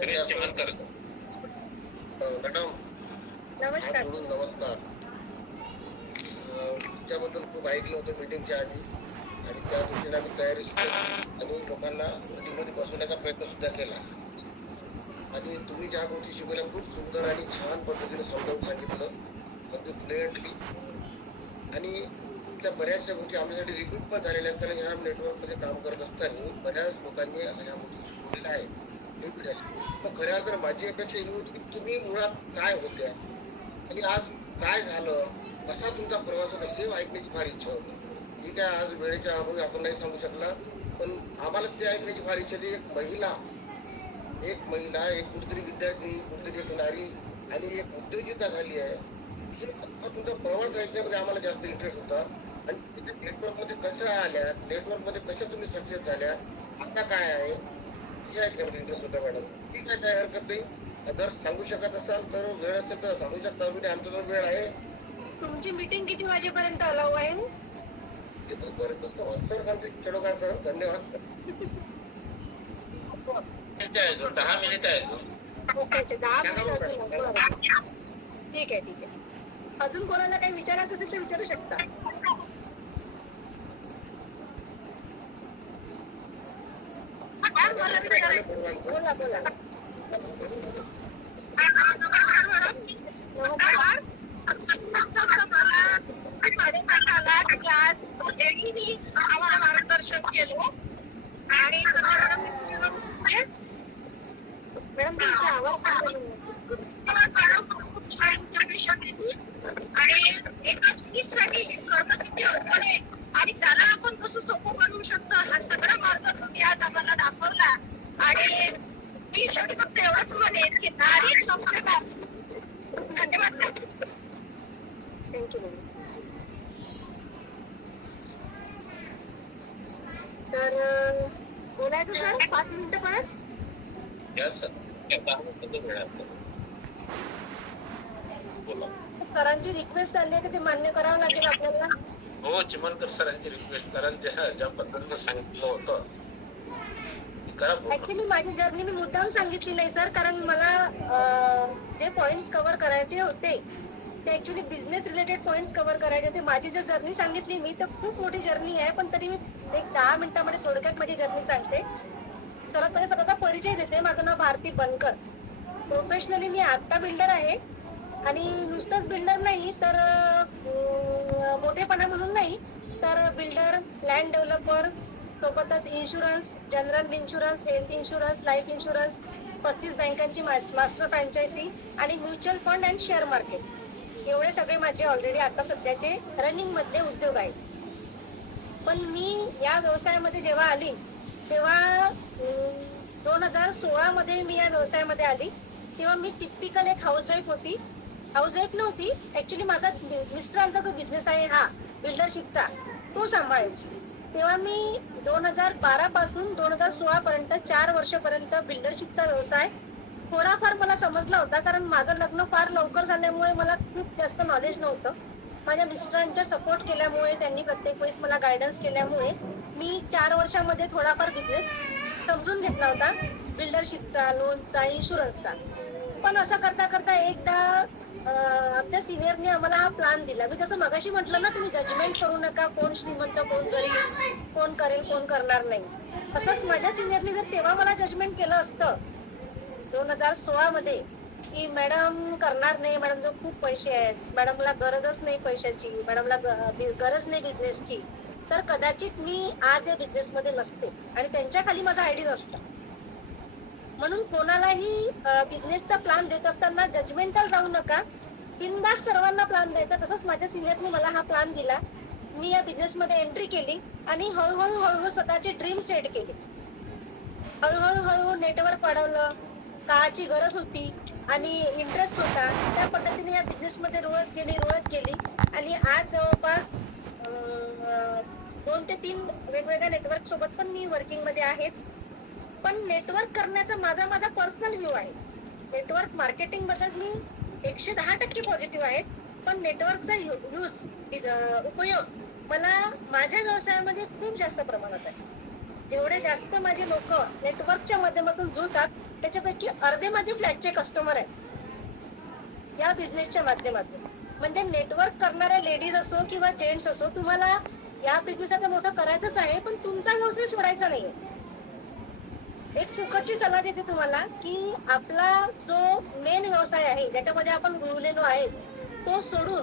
Chimankar madam नमस्कार. नमस्कार. त्याबद्दल खूप ऐकलं होतं मीटिंगच्या आधी आणि त्या दृष्टीने आम्ही तयारी सुद्धा आणि लोकांना मीटिंगमध्ये बसवण्याचा प्रयत्न सुद्धा केला आणि तुम्ही ज्या गोष्टी शिकवल्या खूप सुंदर आणि छान पद्धतीने समजावून सांगितलं अगदी फ्लुएंटली आणि त्या बऱ्याचशा गोष्टी आमच्यासाठी रिपीट पण झालेल्या आहेत कारण ह्या नेटवर्कमध्ये काम करत असताना बऱ्याच लोकांनी ह्या गोष्टी शिकवलेल्या आहेत रिपीट झाली. मग खऱ्या अर्थानं माझी अपेक्षा ही होती की तुम्ही मुळात काय होत्या आणि आज काय झालं, कसा तुमचा प्रवास होता हे ऐकण्याची फार इच्छा होती. ठीक आहे, आज वेळेच्या अभावी आपण नाही सांगू शकला, पण आम्हाला ते ऐकण्याची फार इच्छा होती. एक महिला एक कुठेतरी विद्यार्थी, कुठेतरी एक नारी आणि एक उद्योजिका झाली आहे. हा तुमचा प्रवास ऐकण्यामध्ये आम्हाला जास्त इंटरेस्ट होता आणि नेटवर्कमध्ये कशा आल्या, नेटवर्कमध्ये कशा तुम्ही सक्सेस झाल्या, आता काय आहे हे ऐकण्यामध्ये इंटरेस्ट होता मॅडम. ठीक आहे, काय हरकत नाही. जर सांगू शकत असाल तर वेळ असेल तर सांगू शकता तुम्ही, आमचा वेळ आहे. तुमची मीटिंग किती वाजेपर्यंत अलाव आहे? तोपर्यंत सर सांगते चलो का सर, धन्यवाद. 10 मिनिट आहे. अच्छा 10 मिनिट असेल. ठीक आहे ठीक आहे. अजून कोणाला काही विचारायचं असेल तर विचारू शकता. मला विचारायचं. बोला बोला. आम्हाला मार्गदर्शन केलं आणि मॅडम तुमचा आवाज खूप छान इन्फॉर्मेशन दिली आणि एका मुलीसाठी कर्म किती अवघड आहे आणि त्याला आपण कसं सोपं बनवू शकतो हा सगळा मार्ग तुम्ही आज आम्हाला दाखवला. आणि मी शेवटी फक्त एवढंच म्हणेन की नारी संशोधन. धन्यवाद. Thank you madam. तर बोलायचं सर 5 मिनिटं परत. सरांची रिक्वेस्ट आली आहे की ते मान्य करावं लागेल आपल्याला. हो, चिमनकर सरांची रिक्वेस्ट करा. ज्या पद्धतीने सांगितलं होतं ऍक्च्युली माझी जर्नी मी मुद्दाम सांगितली नाही सर, कारण मला जे पॉइंट्स कव्हर करायचे होते ते actually business related points cover करायचे होते. माझी जर जर्नी सांगितली मी तर खूप मोठी जर्नी आहे, पण तरी मी एक 10 मिनिटांमध्ये थोडक्यात माझी जर्नी सांगते. सर्वात पहिले स्वतःचा परिचय देते. माझं नाव भारती बनकर. प्रोफेशनली मी आत्ता बिल्डर आहे आणि नुसतंच बिल्डर नाही तर मोठेपणा म्हणून नाही तर बिल्डर, लँड डेव्हलपर, सोबतच insurance, general insurance, health insurance, life insurance, 35 बँकांची मास्टर फ्रँचायझी आणि mutual fund and share market एवढे सगळे माझे ऑलरेडी आता सध्याचे रनिंग मधले उद्योग आहेत. पण मी या व्यवसायामध्ये जेव्हा आली तेव्हा 2016 मध्ये मी या व्यवसायामध्ये आली तेव्हा मी टिपिकल एक हाऊसवाईफ होती. हाऊसवाईफ नव्हती ऍक्च्युली, माझा मिस्टरांचा जो बिझनेस आहे हा बिल्डरशिपचा तो सांभाळायची. तेव्हा मी 2012 पासून 2016 पर्यंत 4 वर्षापर्यंत बिल्डरशिपचा व्यवसाय थोडाफार मला समजला होता, कारण माझं लग्न फार लवकर झाल्यामुळे मला खूप जास्त नॉलेज नव्हतं. माझ्या मिस्टरांच्या सपोर्ट केल्यामुळे, त्यांनी प्रत्येक वेळेस मला गायडन्स केल्यामुळे मी 4 वर्षामध्ये थोडाफार बिझनेस समजून घेतला होता, बिल्डरशिपचा, लोनचा, इन्शुरन्सचा. पण असं करता करता एकदा आमच्या सिनियरने आम्हाला हा प्लॅन दिला. मी जसं मगाशी म्हटलं ना, तुम्ही जजमेंट करू नका, कोण श्रीमंत, कोण गरीब, कोण करेल, कोण करणार नाही. असंच माझ्या सिनियरने जर तेव्हा मला जजमेंट केलं असतं 2016 मध्ये की मॅडम करणार नाही, मॅडम जो खूप पैसे आहेत, मॅडमला गरजच नाही पैशाची, मॅडमला गरज नाही बिझनेसची, तर कदाचित मी आज या बिझनेस मध्ये नसते आणि त्यांच्या खाली माझा आयडी नसता. म्हणून कोणालाही बिझनेसचा प्लॅन देत असताना जजमेंटल जाऊ नका, बिनधास्त सर्वांना प्लॅन द्यायचा. तसंच माझ्या सिनियरने मला हा प्लॅन दिला. मी या बिझनेस मध्ये एंट्री केली आणि हळूहळू स्वतःची ड्रीम सेट केली. हळूहळू नेटवर्क वाढवलं, काळाची गरज होती आणि इंटरेस्ट होता, त्या पद्धतीने या बिझनेस मध्ये रोळत गेली आणि आज जवळपास 2 ते 3 वेगवेगळ्या नेटवर्क सोबत पण मी वर्किंग मध्ये आहेच. पण नेटवर्क करण्याचा माझा पर्सनल व्ह्यू आहे. नेटवर्क मार्केटिंग बद्दल मी 110% पॉझिटिव्ह आहे, पण नेटवर्कचा उपयोग मला माझ्या व्यवसायामध्ये खूप जास्त प्रमाणात आहे. जेवढे जास्त माझे लोक नेटवर्कच्या माध्यमातून जुळतात त्याच्यापैकी अर्धे माझे फ्लॅटचे कस्टमर आहेत या बिझनेसच्या माध्यमातून. म्हणजे नेटवर्क करणाऱ्या लेडीज असो किंवा जेंट्स असो, तुम्हाला या बिझनेस आता मोठं करायचंच आहे, पण तुमचा व्यवसाय सोडायचा नाहीये. एक फुकटची सल्ला देते तुम्हाला की आपला जो मेन व्यवसाय आहे ज्याच्यामध्ये आपण गुंतलेलो आहे तो सोडून,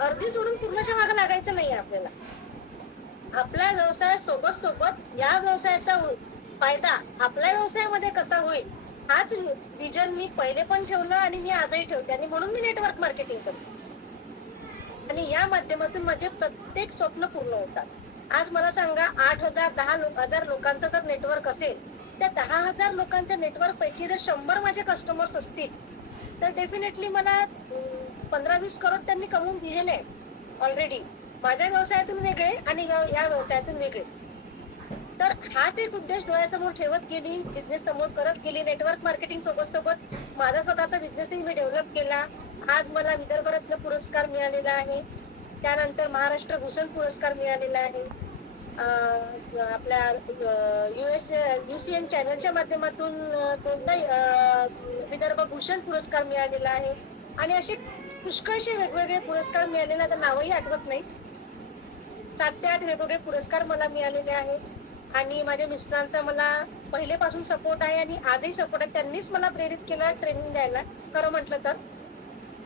अर्धी सोडून पूर्णच्या मागे लागायचं नाहीये आपल्याला. आपल्या व्यवसायासोबत सोबत या व्यवसायाचा फायदा आपल्या व्यवसायामध्ये कसा होईल हाच विजन मी पहिले पण ठेवलं आणि मी आजही ठेवते, आणि म्हणून मी नेटवर्क मार्केटिंग करते. आणि या माध्यमातून माझे प्रत्येक स्वप्न पूर्ण होतात. आज मला सांगा, 8,000 10,000 लोकांचं जर नेटवर्क असेल, त्या 10,000 लोकांच्या नेटवर्क पैकी जर 100 माझे कस्टमर्स असतील तर डेफिनेटली मला 15-20 करोड त्यांनी कमवून दिलेले आहे ऑलरेडी. माझ्या व्यवसायातून वेगळे आणि या व्यवसायातून वेगळे. तर हाच एक उद्देश डोळ्यासमोर ठेवत गेली, बिझनेस समोर करत गेली. नेटवर्क मार्केटिंग सोबत सोबत माझा स्वतःचा बिझनेसही मी डेव्हलप केला. आज मला विदर्भरत्न पुरस्कार मिळालेला आहे, त्यानंतर महाराष्ट्र भूषण पुरस्कार मिळालेला आहे, आपल्या UCN चॅनलच्या माध्यमातून विदर्भ भूषण पुरस्कार मिळालेला आहे, आणि असे पुष्कळशे वेगवेगळे पुरस्कार मिळालेले, आता नावही आठवत नाही. 7 ते 8 वेगवेगळे पुरस्कार मला मिळालेले आहेत. आणि माझ्या मिस्टरांचा मला पहिलेपासून सपोर्ट आहे आणि आजही सपोर्ट आहे. त्यांनीच मला प्रेरित केलं ट्रेनिंग द्यायला. खरं म्हटलं तर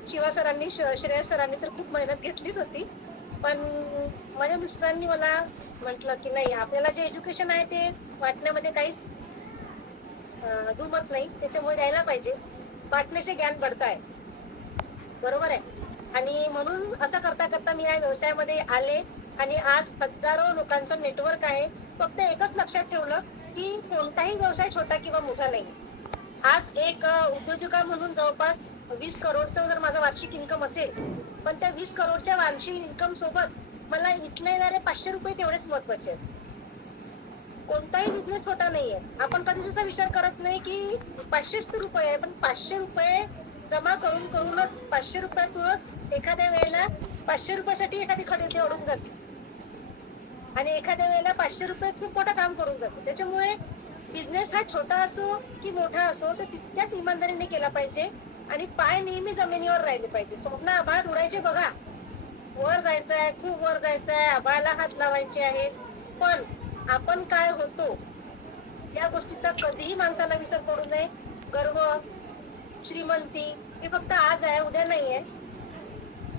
शिवा सरांनी, श्रेयस सरांनी तर खूप मेहनत घेतलीच होती, पण माझ्या मिस्टरांनी मला म्हटलं की नाही, आपल्याला जे एज्युकेशन आहे ते वाटण्यामध्ये काहीच दुमत नाही, त्याच्यामुळे द्यायला पाहिजे. वाटणे से ज्ञान बढ़ता है, बरोबर आहे. आणि म्हणून असं करता करता मी या व्यवसायामध्ये आले आणि आज हजारो लोकांचं नेटवर्क आहे. फक्त एकच लक्षात ठेवलं की कोणताही व्यवसाय छोटा किंवा मोठा नाही. आज एक उद्योजिका म्हणून जवळपास 20 करोडचं जर माझं वार्षिक इन्कम असेल, पण त्या 20 करोडच्या वार्षिक इन्कम सोबत मला इथले येणारे 500 रुपये तेवढेच महत्वाचे आहेत. कोणताही बिझनेस छोटा नाहीये. आपण कधीच असा विचार करत नाही की 500 रुपये आहे, पण 500 रुपये जमा करून करूनच 500 रुपयातूनच एखाद्या वेळेला 500 रुपयासाठी एखादी खरेदी ओढून जाते आणि एखाद्या वेळेला 500 रुपये खूप मोठं काम करून जातो. त्याच्यामुळे बिझनेस हा छोटा असो की मोठा असो तर तितक्याच इमानदारीने केला पाहिजे आणि पाय नेहमी जमिनीवर राहिले पाहिजे. स्वप्न आभाळात उडायचे बघा, वर जायचंय, खूप वर जायचंय, आभाळाला हात लावायचे आहेत, पण आपण काय होतो या गोष्टीचा कधीही माणसाला विसर पडू नये. गर्व, श्रीमंती हे फक्त आज आहे, उद्या नाहीये.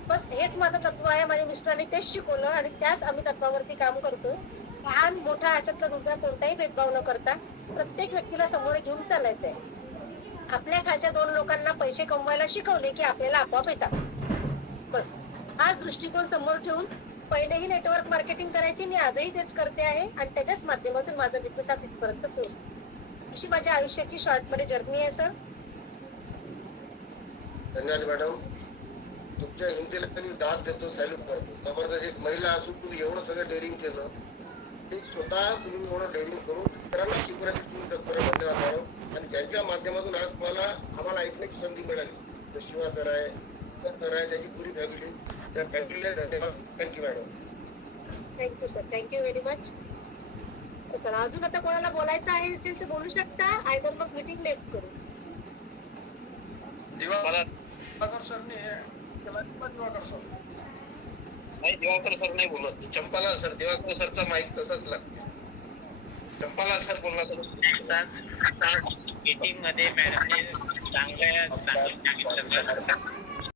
बस हेच माझं तत्व आहे. माझ्या मिस्टरांनी तेच शिकवलं आणि त्याच आम्ही तत्वावरती काम करतो. लहान मोठा याच्यातला दुसरा कोणताही भेदभाव न करता प्रत्येक व्यक्तीला समोर घेऊन चालायचंय. आपल्या खालच्या 2 लोकांना पैसे कमवायला शिकवले की आपल्याला आपोआप येतात. बस हाच दृष्टिकोन समोर ठेवून पहिलेही नेटवर्क मार्केटिंग करायची, मी आजही तेच करते आहे आणि त्याच्याच माध्यमातून माझा बिझनेस आज इथपर्यंत पोहोचतो. अशी माझ्या आयुष्याची शॉर्टमध्ये जर्नी आहे सर. धन्यवाद मॅडम. तुमच्या हिमतीला मी दाद देतो, सॅल्यूट करतो. जबरदस्त एक महिला असून तुम्ही एवढं सगळं डेअरिंग केलं, ते स्वतः तुम्ही एवढं डेअरिंग करून इतरांना शिकवण्याची तुम्ही खरं धन्यवाद मॅडम. आणि त्यांच्या माध्यमातून आज तुम्हाला आम्हाला ऐकण्याची संधी मिळाली. तर शिवा सर आहे, सर आहे, त्याची पुरी फॅमिली, त्या फॅमिलीला धन्यवाद. Thank you madam. Thank you sir, thank you very much. तर अजून आता कोणाला बोलायचं आहे असेल तर बोलू शकता, आयदर मग मीटिंग लेट करू. दिवाकर सर नाही, दिवाकर सर नाही बोलत, चंपालाल सर. दिवाकर सरचा माईक तसाच लागतो. चंपालाल सर बोलला सर. मीटिंग मध्ये मॅडमने चांगलं सांगितलं.